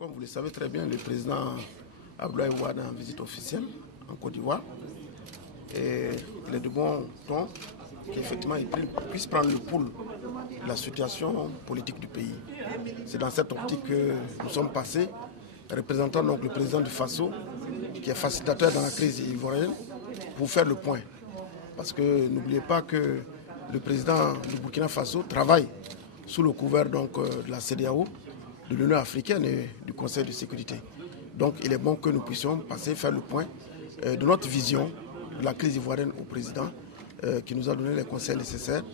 Comme vous le savez très bien, le président Abdoulaye Wade est en visite officielle en Côte d'Ivoire. Et il est de bon ton qu'effectivement il puisse prendre le pouls de la situation politique du pays. C'est dans cette optique que nous sommes passés, représentant donc le président du Faso, qui est facilitateur dans la crise ivoirienne, pour faire le point. Parce que n'oubliez pas que le président du Burkina Faso travaille sous le couvert donc, de la CEDEAO, de l'Union africaine et du Conseil de sécurité. Donc il est bon que nous puissions passer, faire le point de notre vision de la crise ivoirienne au président qui nous a donné les conseils nécessaires.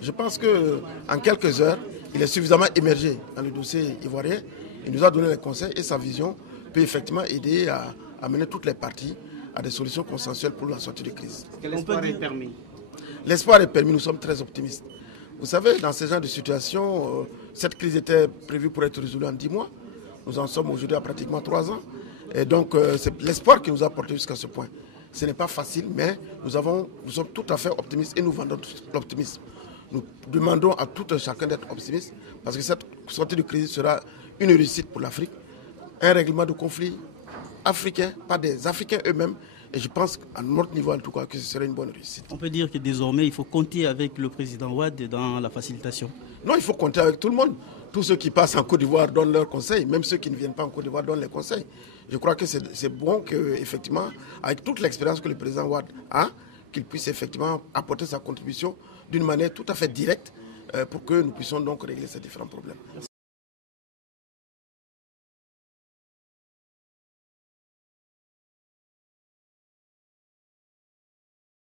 Je pense qu'en quelques heures, il est suffisamment émergé dans le dossier ivoirien. Il nous a donné les conseils et sa vision peut effectivement aider à amener toutes les parties à des solutions consensuelles pour la sortie de crise. L'espoir est permis. L'espoir est permis, nous sommes très optimistes. Vous savez, dans ce genre de situation, cette crise était prévue pour être résolue en 10 mois. Nous en sommes aujourd'hui à pratiquement 3 ans. Et donc, c'est l'espoir qui nous a porté jusqu'à ce point. Ce n'est pas facile, mais nous sommes tout à fait optimistes et nous vendons l'optimisme. Nous demandons à tout un chacun d'être optimiste parce que cette sortie de crise sera une réussite pour l'Afrique. Un règlement de conflit africain, pas des Africains eux-mêmes. Et je pense qu'à notre niveau, en tout cas, que ce serait une bonne réussite. On peut dire que désormais, il faut compter avec le président Wade dans la facilitation. Non, il faut compter avec tout le monde. Tous ceux qui passent en Côte d'Ivoire donnent leurs conseils. Même ceux qui ne viennent pas en Côte d'Ivoire donnent les conseils. Je crois que c'est bon qu'effectivement, avec toute l'expérience que le président Wade a, qu'il puisse effectivement apporter sa contribution d'une manière tout à fait directe pour que nous puissions donc régler ces différents problèmes.